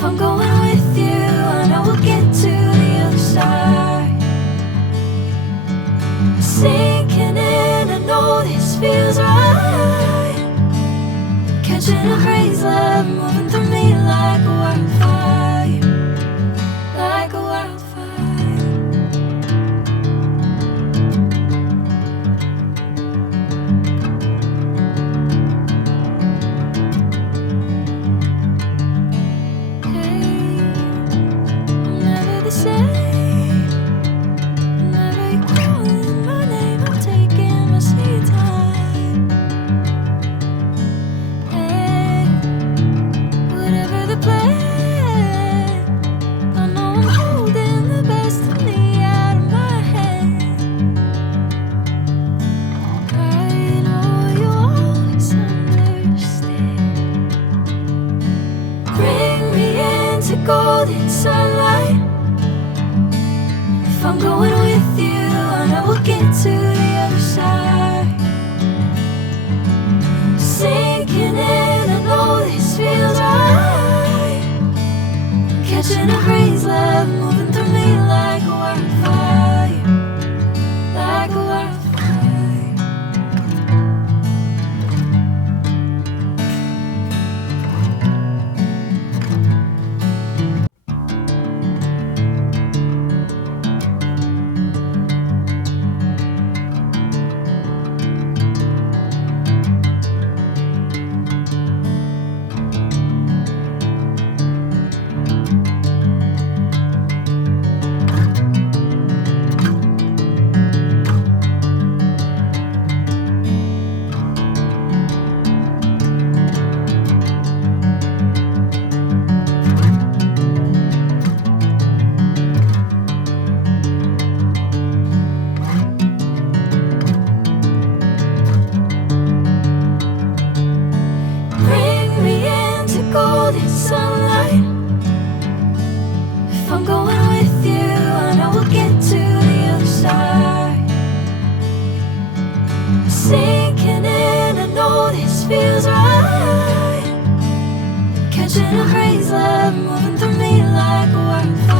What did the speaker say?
If I'm going with you, I know we'll get to the other side. Sinking in, I know this feels right. Catching a crazy love, moving through me like a wildfire, like a wildfire. Hey, I'm never the same. Whenever you're calling my name, I'm taking my sweet time. Hey, whatever the plan, I know I'm holding the best of me out of my hand. I know you always understand. Bring me into golden sunlight. If I'm going with you, I know we'll get to the other side. Sinking in, I know this feels right. Catching a crazy love, moving through me like a wildfire, like a wildfire. Bring me into golden sunlight. If I'm going with you, I know we'll get to the other side. Sinking in, I know this feels right. Catching a crazy love, moving through me like a wildfire.